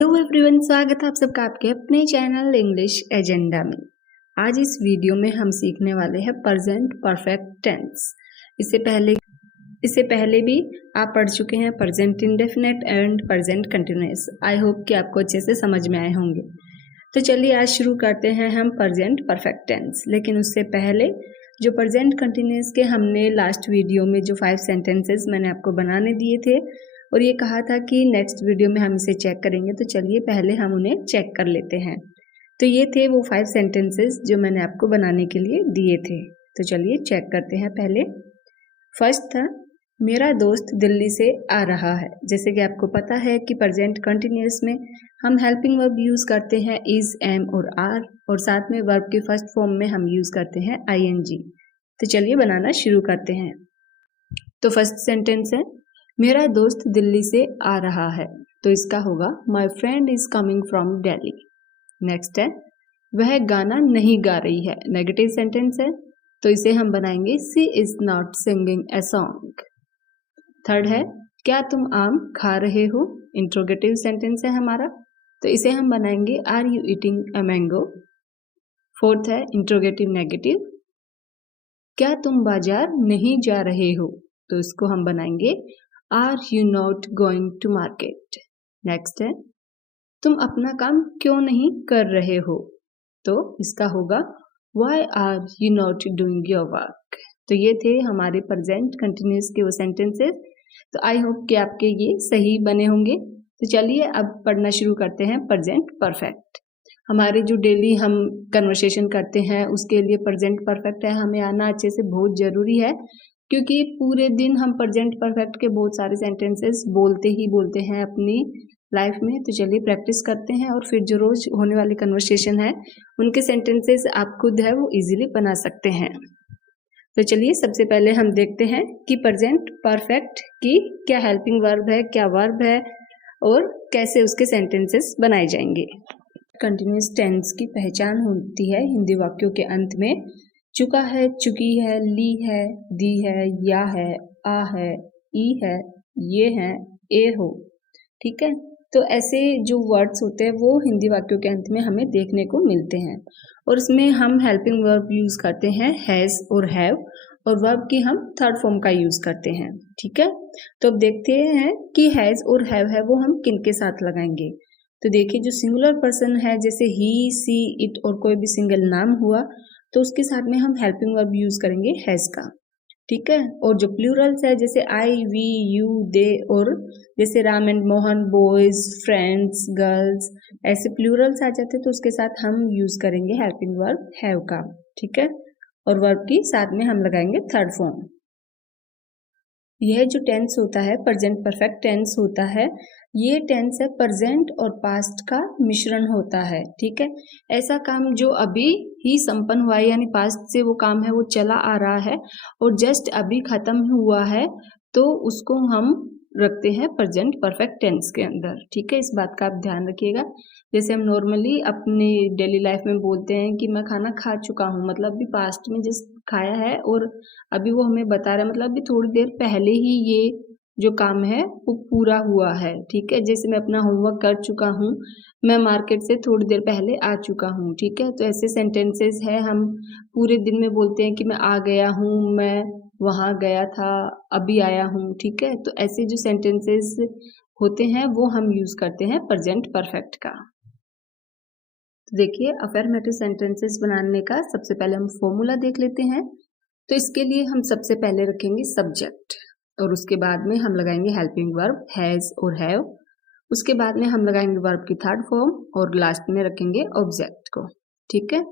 Hello everyone, स्वागत है आप सबका आपके अपने चैनल इंग्लिश एजेंडा में। आज इस वीडियो में हम सीखने वाले हैं प्रेजेंट परफेक्ट टेंस। इससे पहले भी आप पढ़ चुके हैं present indefinite and present continuous. I hope कि आपको अच्छे से समझ में आए होंगे। तो चलिए आज शुरू करते हैं हम प्रेजेंट परफेक्ट टेंस। लेकिन उससे पहले जो प्रेजेंट कंटिन्यूअस के हमने लास्ट वीडियो में जो 5 सेंटेंसेस मैंने आपको बनाने दिए थे और ये कहा था कि नेक्स्ट वीडियो में हम इसे चेक करेंगे, तो चलिए पहले हम उन्हें चेक कर लेते हैं। तो ये थे वो 5 सेंटेंसेस जो मैंने आपको बनाने के लिए दिए थे। तो चलिए चेक करते हैं। पहले फर्स्ट था, मेरा दोस्त दिल्ली से आ रहा है। जैसे कि आपको पता है कि प्रेजेंट कंटिन्यूअस में हम हेल्पिंग वर्ब यूज़ करते हैं इज, एम और आर, और साथ में वर्ब के फर्स्ट फॉर्म में हम यूज़ करते हैं आईएनजी। तो चलिए बनाना शुरू करते हैं। तो फर्स्ट सेंटेंस है, मेरा दोस्त दिल्ली से आ रहा है। तो इसका होगा my friend is coming from Delhi. Next है, वह गाना नहीं गा रही है। नेगेटिव सेंटेंस है, तो इसे हम बनाएंगे she is not singing a song. Third है, क्या तुम आम खा रहे हो। इंट्रोगेटिव सेंटेंस है हमारा, तो इसे हम बनाएंगे are you eating a mango. Fourth है इंट्रोगेटिव नेगेटिव, क्या तुम बाजार नहीं जा रहे हो। तो इसको हम बनाएंगे are you not going to market. Next है, तुम अपना काम क्यों नहीं कर रहे हो। तो इसका होगा why are you not doing your work. तो ये थे हमारे प्रेजेंट कंटिन्यूअस के वो सेंटेंसेस। तो आई होप कि आपके ये सही बने होंगे। तो चलिए अब पढ़ना शुरू करते हैं प्रेजेंट परफेक्ट। हमारे जो डेली हम कन्वर्सेशन करते हैं उसके लिए प्रेजेंट परफेक्ट है हमें आना अच्छे से बहुत ज़रूरी है, क्योंकि पूरे दिन हम प्रेजेंट परफेक्ट के बहुत सारे सेंटेंसेस बोलते ही बोलते हैं अपनी लाइफ में। तो चलिए प्रैक्टिस करते हैं और फिर जो रोज होने वाली कन्वर्सेशन है उनके सेंटेंसेस आप खुद है वो इजीली बना सकते हैं। तो चलिए सबसे पहले हम देखते हैं कि प्रेजेंट परफेक्ट की क्या हेल्पिंग वर्ब है, क्या वर्ब है और कैसे उसके सेंटेंसेस बनाए जाएंगे। कंटिन्यूअस टेंस की पहचान होती है हिंदी वाक्यों के अंत में चुका है, चुकी है, ली है, दी है, या है, आ है, ई है, ये है, ए हो। ठीक है, तो ऐसे जो वर्ड्स होते हैं वो हिंदी वाक्यों के अंत में हमें देखने को मिलते हैं और इसमें हम हेल्पिंग वर्ब यूज करते हैं हैज और हैव, और वर्ब की हम थर्ड फॉर्म का यूज करते हैं। ठीक है, तो अब देखते हैं कि हैज और हैव है वो हम किन के साथ लगाएंगे। तो देखिए जो सिंगुलर पर्सन है जैसे ही, सी, इट और कोई भी सिंगल नाम हुआ तो उसके साथ में हम हेल्पिंग वर्ब यूज करेंगे हैज का। ठीक है, और जो प्लूरल्स है जैसे आई, वी, यू, दे, और जैसे Ram and Mohan, boys, friends, girls, ऐसे प्लूरल्स आ जाते तो उसके साथ हम यूज करेंगे हेल्पिंग वर्ब हैव का। ठीक है, और वर्ब की साथ में हम लगाएंगे थर्ड फॉर्म। यह जो टेंस होता है प्रेजेंट परफेक्ट टेंस होता है, ये टेंस है प्रेजेंट और पास्ट का मिश्रण होता है। ठीक है, ऐसा काम जो अभी ही संपन्न हुआ है यानी पास्ट से वो काम है वो चला आ रहा है और जस्ट अभी खत्म हुआ है, तो उसको हम रखते हैं प्रेजेंट परफेक्ट टेंस के अंदर। ठीक है, इस बात का आप ध्यान रखिएगा। जैसे हम नॉर्मली अपनी डेली लाइफ में बोलते हैं कि मैं खाना खा चुका हूँ, मतलब अभी पास्ट में जिस खाया है और अभी वो हमें बता रहा है मतलब अभी थोड़ी देर पहले ही ये जो काम है वो पूरा हुआ है। ठीक है, जैसे मैं अपना होमवर्क कर चुका हूँ, मैं मार्केट से थोड़ी देर पहले आ चुका हूँ। ठीक है, तो ऐसे सेंटेंसेस है हम पूरे दिन में बोलते हैं कि मैं आ गया हूँ, मैं वहाँ गया था, अभी आया हूँ। ठीक है, तो ऐसे जो सेंटेंसेस होते हैं वो हम यूज करते हैं प्रेजेंट परफेक्ट का। तो देखिए अफर्मेटिव सेंटेंसेस बनाने का सबसे पहले हम फॉर्मूला देख लेते हैं। तो इसके लिए हम सबसे पहले रखेंगे सब्जेक्ट और उसके बाद में हम लगाएंगे हेल्पिंग वर्ब हैज और हैव, उसके बाद में हम लगाएंगे वर्ब की थर्ड फॉर्म और लास्ट में रखेंगे ऑब्जेक्ट को। ठीक है,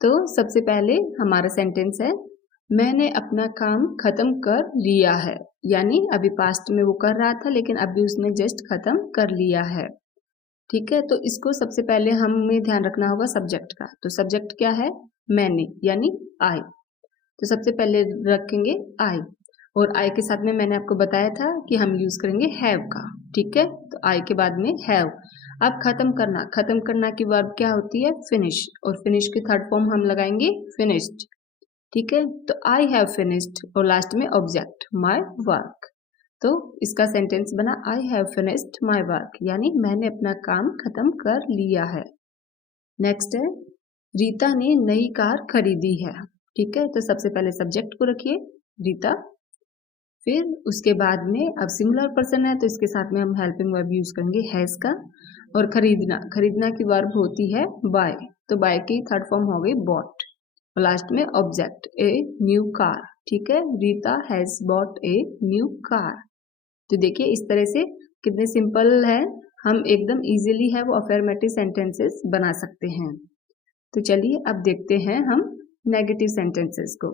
तो सबसे पहले हमारा सेंटेंस है मैंने अपना काम खत्म कर लिया है, यानी अभी पास्ट में वो कर रहा था लेकिन अभी उसने जस्ट खत्म कर लिया है। ठीक है, तो इसको सबसे पहले हमें ध्यान रखना होगा सब्जेक्ट का। तो सब्जेक्ट क्या है, मैंने यानी आई, तो सबसे पहले रखेंगे आई और आई के साथ में मैंने आपको बताया था कि हम यूज करेंगे हैव का। ठीक है, तो आई के बाद में हैव। अब खत्म करना की वर्ब क्या होती है, फिनिश, और फिनिश की थर्ड फॉर्म हम लगाएंगे फिनिश्ड। ठीक है, तो आई हैव फिनिश्ड और लास्ट में ऑब्जेक्ट माय वर्क। तो इसका सेंटेंस बना I have finished my work, यानी मैंने अपना काम खत्म कर लिया है। नेक्स्ट है रीता ने नई कार खरीदी है। ठीक है, तो सबसे पहले सब्जेक्ट को रखिए रीता, फिर उसके बाद में अब सिंगुलर पर्सन है तो इसके साथ में हम हेल्पिंग वर्ब यूज करेंगे हैज का। और खरीदना, खरीदना की वर्ब होती है बाय, तो बाय की थर्ड फॉर्म हो गई बॉट, और लास्ट में ऑब्जेक्ट ए न्यू कार। ठीक है, Rita has bot a new car. तो देखिए इस तरह से कितने सिंपल है, हम एकदम इजीली है वो अफर्मेटिव सेंटेंसेस बना सकते हैं। तो चलिए अब देखते हैं हम नेगेटिव सेंटेंसेस को।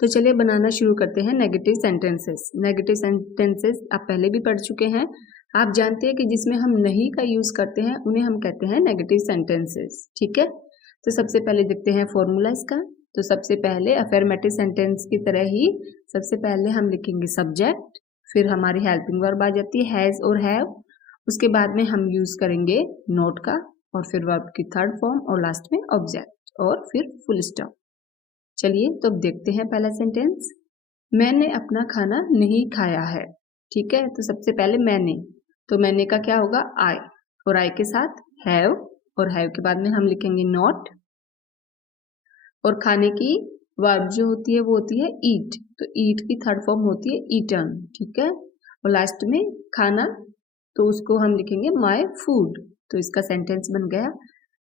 तो चलिए बनाना शुरू करते हैं नेगेटिव सेंटेंसेस। नेगेटिव सेंटेंसेस आप पहले भी पढ़ चुके हैं, आप जानते हैं कि जिसमें हम नहीं का यूज करते हैं उन्हें हम कहते हैं नेगेटिव सेंटेंसेस। ठीक है, तो सबसे पहले देखते हैं फॉर्मूला इसका। तो सबसे पहले अफर्मेटिव सेंटेंस की तरह ही सबसे पहले हम लिखेंगे सब्जेक्ट, फिर हमारी हेल्पिंग वर्ब आ जाती है हैज और हैव, उसके बाद में हम यूज करेंगे नोट का, और फिर वर्ब की थर्ड फॉर्म, और लास्ट में ऑब्जेक्ट, और फिर फुल स्टॉप। चलिए तो अब देखते हैं पहला सेंटेंस, मैंने अपना खाना नहीं खाया है। ठीक है, तो सबसे पहले मैंने, तो मैंने का क्या होगा आई, और आई के साथ हैव, और हैव के बाद में हम लिखेंगे नॉट, और खाने की वर्ब जो होती है वो होती है ईट, तो ईट की थर्ड फॉर्म होती है ईटन। ठीक है, और लास्ट में खाना, तो उसको हम लिखेंगे माई फूड, तो इसका सेंटेंस बन गया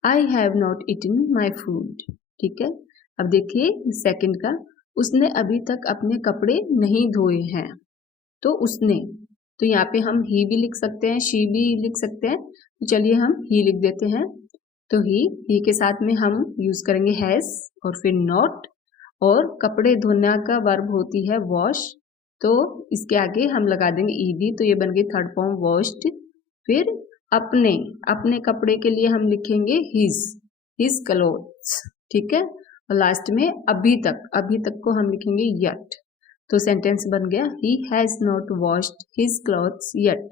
I have not eaten my food. ठीक है, अब देखिए सेकंड का, उसने अभी तक अपने कपड़े नहीं धोए हैं। तो उसने, तो यहाँ पे हम ही भी लिख सकते हैं, शी भी लिख सकते हैं, तो चलिए हम ही लिख देते हैं। तो ही के साथ में हम यूज करेंगे हैज, और फिर नॉट, और कपड़े धोना का वर्ब होती है वॉश, तो इसके आगे हम लगा देंगे ईडी, तो ये बन गई थर्ड फॉर्म वॉश्ड। फिर अपने, अपने कपड़े के लिए हम लिखेंगे हिज क्लोथ्स। ठीक है, और लास्ट में अभी तक, अभी तक को हम लिखेंगे यट, तो सेंटेंस बन गया he has not washed his clothes yet,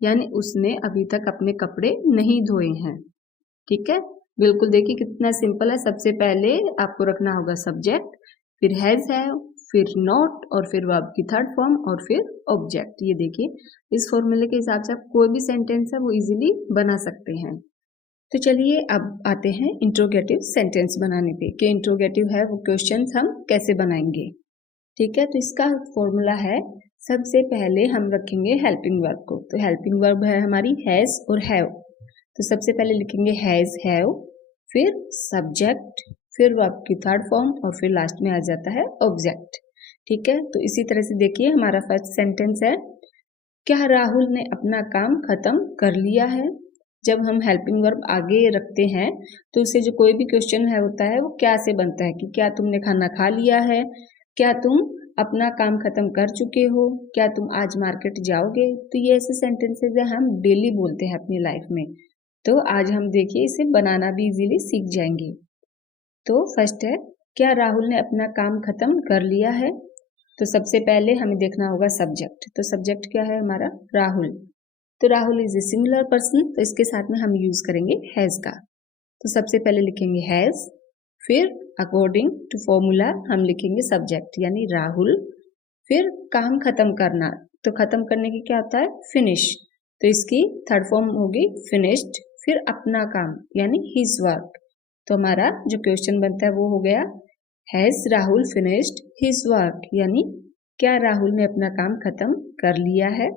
यानी उसने अभी तक अपने कपड़े नहीं धोए हैं। ठीक है, बिल्कुल देखिए कितना सिंपल है। सबसे पहले आपको रखना होगा सब्जेक्ट, फिर हैज हैव, फिर नॉट, और फिर वर्ब की थर्ड फॉर्म, और फिर ऑब्जेक्ट। ये देखिए इस फॉर्मूले के हिसाब से आप कोई भी सेंटेंस है वो इजीली बना सकते हैं। तो चलिए अब आते हैं इंट्रोगेटिव सेंटेंस बनाने पे, कि इंट्रोगेटिव है वो क्वेश्चंस हम कैसे बनाएंगे। ठीक है, तो इसका फॉर्मूला है, सबसे पहले हम रखेंगे हेल्पिंग वर्ब को, तो हेल्पिंग वर्ब है हमारी हैज और हैव, तो सबसे पहले लिखेंगे हैज हैव, फिर सब्जेक्ट, फिर वर्ब की थर्ड फॉर्म, और फिर लास्ट में आ जाता है ऑब्जेक्ट। ठीक है, तो इसी तरह से देखिए हमारा फर्स्ट सेंटेंस है, क्या राहुल ने अपना काम खत्म कर लिया है। जब हम हेल्पिंग वर्ब आगे रखते हैं तो उससे जो कोई भी क्वेश्चन है होता है वो क्या से बनता है, कि क्या तुमने खाना खा लिया है, क्या तुम अपना काम खत्म कर चुके हो, क्या तुम आज मार्केट जाओगे। तो ये ऐसे सेंटेंसेस है हम डेली बोलते हैं अपनी लाइफ में, तो आज हम देखिए इसे बनाना भी इजीली सीख जाएंगे। तो फर्स्ट है, क्या राहुल ने अपना काम खत्म कर लिया है। तो सबसे पहले हमें देखना होगा सब्जेक्ट, तो सब्जेक्ट क्या है हमारा राहुल, तो Rahul is a singular person, तो इसके साथ में हम यूज करेंगे हैज का। तो सबसे पहले लिखेंगे हैज, फिर अकॉर्डिंग टू फॉर्मूला हम लिखेंगे सब्जेक्ट यानी राहुल, फिर काम खत्म करना, तो खत्म करने की क्या होता है फिनिश, तो इसकी थर्ड फॉर्म होगी फिनिश्ड, फिर अपना काम यानी हिज वर्क। तो हमारा जो क्वेश्चन बनता है वो हो गया has Rahul finished his work, यानी क्या राहुल ने अपना काम खत्म कर लिया है।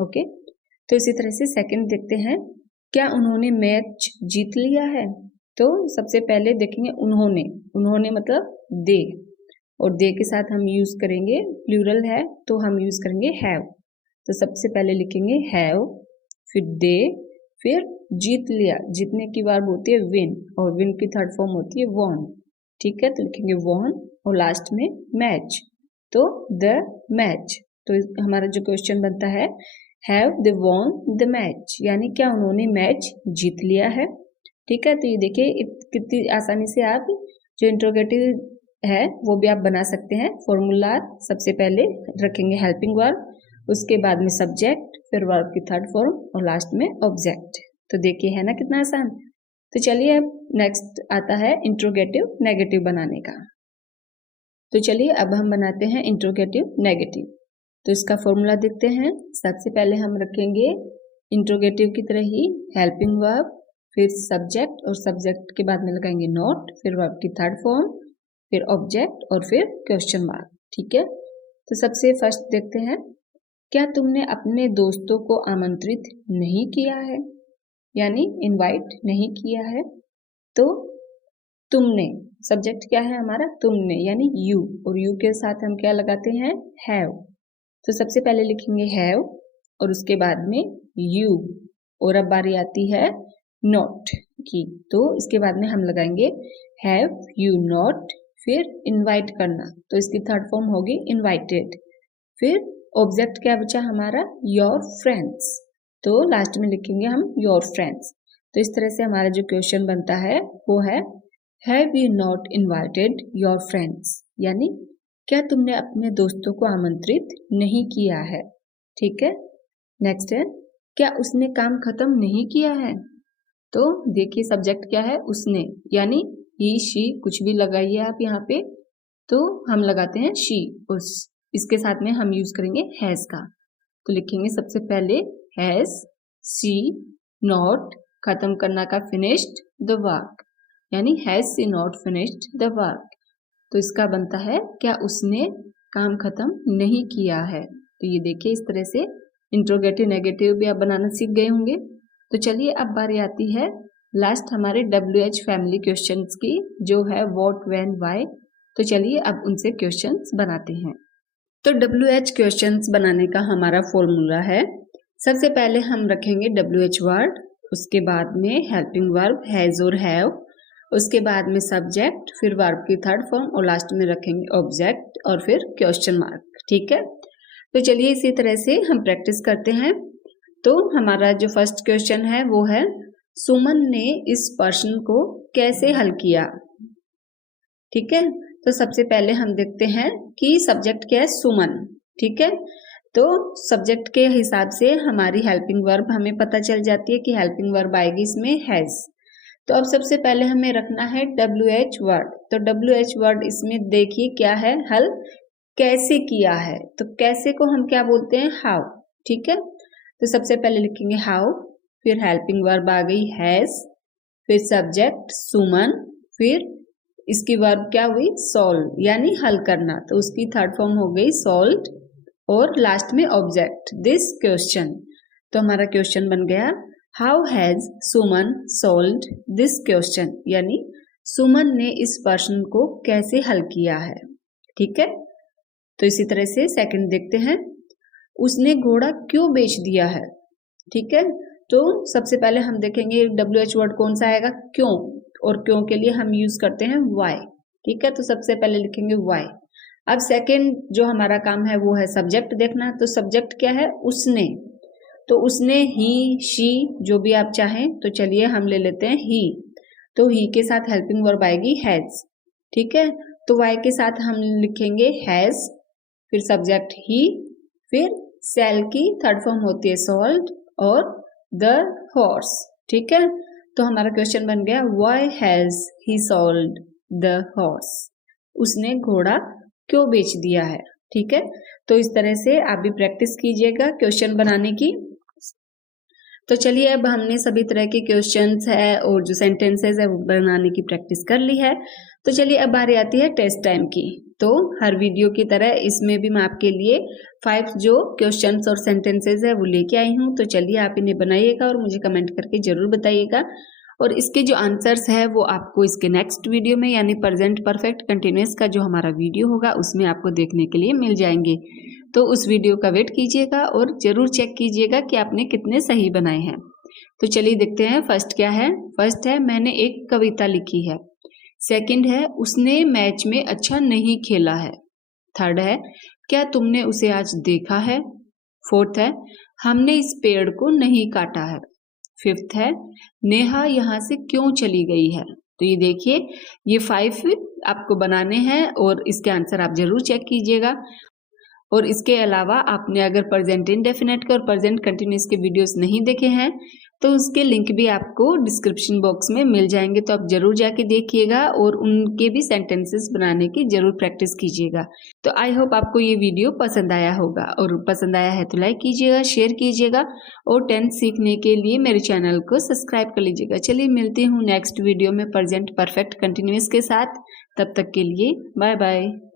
ओके, तो इसी तरह से सेकंड देखते हैं, क्या उन्होंने मैच जीत लिया है। तो सबसे पहले देखेंगे उन्होंने, उन्होंने मतलब दे, और दे के साथ हम यूज करेंगे प्लूरल है तो हम यूज करेंगे हैव। तो सबसे पहले लिखेंगे हैव, फिर दे, फिर जीत लिया, जीतने की वर्ब होती है विन, और विन की थर्ड फॉर्म होती है वॉन। ठीक है, तो लिखेंगे वॉन, और लास्ट में मैच, तो द मैच। तो हमारा जो क्वेश्चन बनता है have they won the match, यानी क्या उन्होंने मैच जीत लिया है। ठीक है, तो ये देखिए कितनी आसानी से आप जो इंट्रोगेटिव है वो भी आप बना सकते हैं। फॉर्मूला सबसे पहले रखेंगे हेल्पिंग वर्ब, उसके बाद में सब्जेक्ट, फिर वर्ब की थर्ड फॉर्म, और लास्ट में ऑब्जेक्ट। तो देखिए है ना कितना आसान। तो चलिए अब नेक्स्ट आता है इंट्रोगेटिव नेगेटिव बनाने का। तो चलिए अब हम बनाते हैं इंट्रोगेटिव नेगेटिव। तो इसका फॉर्मूला देखते हैं। सबसे पहले हम रखेंगे इंट्रोगेटिव की तरह ही हेल्पिंग वर्ब, फिर सब्जेक्ट और सब्जेक्ट के बाद में लगाएंगे नॉट, फिर वर्ब की थर्ड फॉर्म, फिर ऑब्जेक्ट और फिर क्वेश्चन मार्क। ठीक है, तो सबसे फर्स्ट देखते हैं, क्या तुमने अपने दोस्तों को आमंत्रित नहीं किया है, यानी इनवाइट नहीं किया है। तो तुमने, सब्जेक्ट क्या है हमारा, तुमने यानी यू, और यू के साथ हम क्या लगाते हैं, हैव। तो सबसे पहले लिखेंगे हैव और उसके बाद में यू, और अब बारी आती है नॉट की, तो इसके बाद में हम लगाएंगे हैव यू नॉट, फिर इनवाइट करना, तो इसकी थर्ड फॉर्म होगी इनवाइटेड, फिर ऑब्जेक्ट क्या बचा हमारा, योर फ्रेंड्स, तो लास्ट में लिखेंगे हम योर फ्रेंड्स। तो इस तरह से हमारा जो क्वेश्चन बनता है वो है have you not invited your friends, यानी क्या तुमने अपने दोस्तों को आमंत्रित नहीं किया है। ठीक है, नेक्स्ट है, क्या उसने काम खत्म नहीं किया है। तो देखिए सब्जेक्ट क्या है, उसने, यानी ही शी कुछ भी लगाइए आप यहाँ पे, तो हम लगाते हैं शी, उस, इसके साथ में हम यूज करेंगे हैज का। तो लिखेंगे सबसे पहले हैज शी नॉट, खत्म करना का फिनिश्ड द वर्क, यानी has she not finished the work. तो इसका बनता है क्या उसने काम खत्म नहीं किया है। तो ये देखिए इस तरह से इंट्रोगेटिव नेगेटिव भी आप बनाना सीख गए होंगे। तो चलिए अब बारी आती है लास्ट हमारे WH फैमिली क्वेश्चंस की, जो है व्हाट, व्हेन, व्हाई। तो चलिए अब उनसे क्वेश्चंस बनाते हैं। तो WH क्वेश्चंस बनाने का हमारा फॉर्मूला है, सबसे पहले हम रखेंगे WH वर्ड, उसके बाद में हेल्पिंग वर्ब हैज और हैव, उसके बाद में सब्जेक्ट, फिर वर्ब की थर्ड फॉर्म और लास्ट में रखेंगे ऑब्जेक्ट और फिर क्वेश्चन मार्क। ठीक है, तो चलिए इसी तरह से हम प्रैक्टिस करते हैं। तो हमारा जो फर्स्ट क्वेश्चन है वो है, सुमन ने इस प्रश्न को कैसे हल किया। ठीक है, तो सबसे पहले हम देखते हैं कि सब्जेक्ट क्या है, सुमन। ठीक है, तो सब्जेक्ट के हिसाब से हमारी हेल्पिंग वर्ब हमें पता चल जाती है कि हेल्पिंग वर्ब आएगी इसमें हैज। तो अब सबसे पहले हमें रखना है WH वर्ड। तो WH वर्ड इसमें देखिए क्या है, हल कैसे किया है। तो कैसे को हम क्या बोलते हैं, हाउ। ठीक है, तो सबसे पहले लिखेंगे हाउ, फिर हेल्पिंग वर्ब आ गई हैज, फिर सब्जेक्ट सुमन, फिर इसकी वर्ब क्या हुई, सॉल्व, यानी हल करना, तो उसकी थर्ड फॉर्म हो गई सॉल्व्ड, और लास्ट में ऑब्जेक्ट दिस क्वेश्चन। तो हमारा क्वेश्चन बन गया how has Suman solved this question, यानी सुमन ने इस प्रश्न को कैसे हल किया है। ठीक है, तो इसी तरह से सेकंड देखते हैं, उसने घोड़ा क्यों बेच दिया है। ठीक है, तो सबसे पहले हम देखेंगे WH वर्ड कौन सा आएगा, क्यों, और क्यों के लिए हम यूज करते हैं व्हाई। ठीक है, तो सबसे पहले लिखेंगे व्हाई। अब सेकंड जो हमारा काम है वो है सब्जेक्ट देखना। तो सब्जेक्ट क्या है, उसने, तो उसने ही शी जो भी आप चाहें, तो चलिए हम ले लेते हैं ही, तो ही के साथ हेल्पिंग वर्ब आएगी हैज। ठीक है, तो वाई के साथ हम लिखेंगे हैज, फिर सब्जेक्ट ही, फिर सेल की थर्ड फॉर्म होती है सोल्ड, और द हॉर्स। ठीक है, तो हमारा क्वेश्चन बन गया why has he sold the horse, उसने घोड़ा क्यों बेच दिया है। ठीक है, तो इस तरह से आप भी प्रैक्टिस कीजिएगा क्वेश्चन बनाने की। तो चलिए अब हमने सभी तरह के क्वेश्चंस है और जो सेंटेंसेस है वो बनाने की प्रैक्टिस कर ली है। तो चलिए अब बारी आती है टेस्ट टाइम की। तो हर वीडियो की तरह इसमें भी मैं आपके लिए 5 जो क्वेश्चंस और सेंटेंसेस है वो लेके आई हूँ। तो चलिए आप इन्हें बनाइएगा और मुझे कमेंट करके जरूर बताइएगा, और इसके जो आंसर्स है वो आपको इसके नेक्स्ट वीडियो में, यानी प्रेजेंट परफेक्ट कंटिन्यूअस का जो हमारा वीडियो होगा उसमें आपको देखने के लिए मिल जाएंगे। तो उस वीडियो का वेट कीजिएगा और जरूर चेक कीजिएगा कि आपने कितने सही बनाए हैं। तो चलिए देखते हैं फर्स्ट क्या है। फर्स्ट है मैंने एक कविता लिखी है। सेकंड है उसने मैच में अच्छा नहीं खेला है। थर्ड है क्या तुमने उसे आज देखा है। फोर्थ है हमने इस पेड़ को नहीं काटा है। फिफ्थ है नेहा यहाँ से क्यों चली गई है। तो ये देखिए ये 5 आपको बनाने हैं और इसके आंसर आप जरूर चेक कीजिएगा। और इसके अलावा आपने अगर प्रेजेंट इंडेफिनेट के और प्रेजेंट कंटिन्यूअस के वीडियोस नहीं देखे हैं तो उसके लिंक भी आपको डिस्क्रिप्शन बॉक्स में मिल जाएंगे, तो आप ज़रूर जाके देखिएगा और उनके भी सेंटेंसेस बनाने की ज़रूर प्रैक्टिस कीजिएगा। तो आई होप आपको ये वीडियो पसंद आया होगा, और पसंद आया है तो लाइक कीजिएगा, शेयर कीजिएगा और टेंस सीखने के लिए मेरे चैनल को सब्सक्राइब कर लीजिएगा। चलिए मिलती हूँ नेक्स्ट वीडियो में प्रेजेंट परफेक्ट कंटिन्यूअस के साथ। तब तक के लिए बाय बाय।